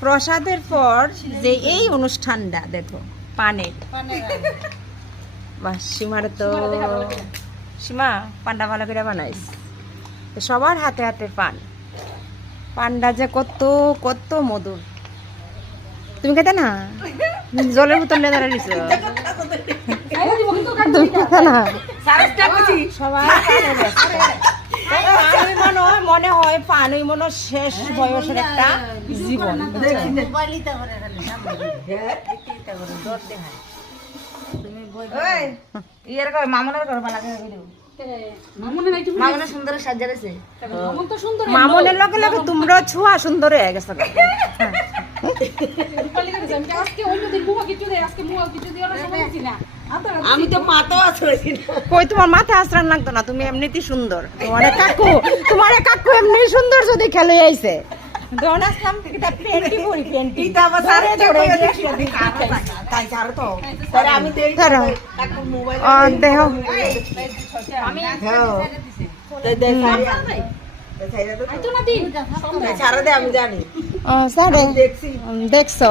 প্রসাদের পর যে এই অনুষ্ঠানটা দেখো পানের বাহ সীমার তো সীমা পান্ডা ভালো করে বানাইস সবার হাতে হাতে পান্ডা যে কত কত মধুর তুমি খেতে না জলের বোতল নিয়ে দাঁড়িয়েছো তুমি খেতে না সবাই মনে হয় পান ওই মনে শেষ বয়সের একটা জীবন মামনের লগে লগে তোমরা ছোঁয়া সুন্দর হয়ে গেছে আমি তো মাথাও আসছি কই তোমার মাথা আশ্রান লাগতো না তুমি এমনিতেই সুন্দর তোমার কাকু এমনি সুন্দর যদি খেলে আইছে আমি জানি দেখছো